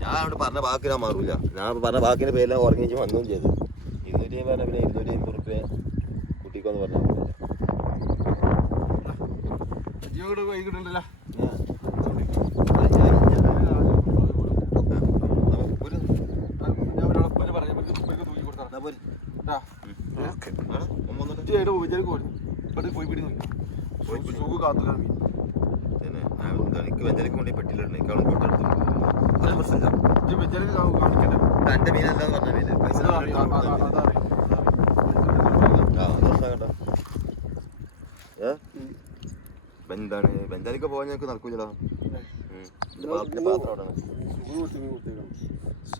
നിങ്ങളവിടെ പറഞ്ഞ വാക്ക് ഞാൻ മാറൂല. ഞാൻ പറഞ്ഞ വാക്കിന്റെ പേരിൽ ഉറങ്ങിച്ച് വന്നും ചെയ്തു. ഇരുന്നൂറ്റി അമ്പത് പറഞ്ഞ പിന്നെ ഇരുന്നൂറ്റി അമ്പത് റുപ്യ കുട്ടിക്കൊന്ന് പറഞ്ഞാൽ ഞാൻ ഒരാളെ പോയി ഇവിടെ പോയി മീൻ തന്നെ. ഞാൻ എനിക്ക് വെഞ്ചലിക്ക് വേണ്ടി പെട്ടിയിലുണ്ട് എനിക്ക് അവിടെ കൊണ്ടെടുത്തു അത് പ്രശ്നമില്ല. തന്റെ മീനല്ലാന്ന് പറഞ്ഞ മീന് പൈസ? എന്താണ് ബെഞ്ചാലിക്ക് പോകാൻ ഞങ്ങൾക്ക് നടക്കൂലോ ഉം. ഇത് പാ- ഇത് പാത്രം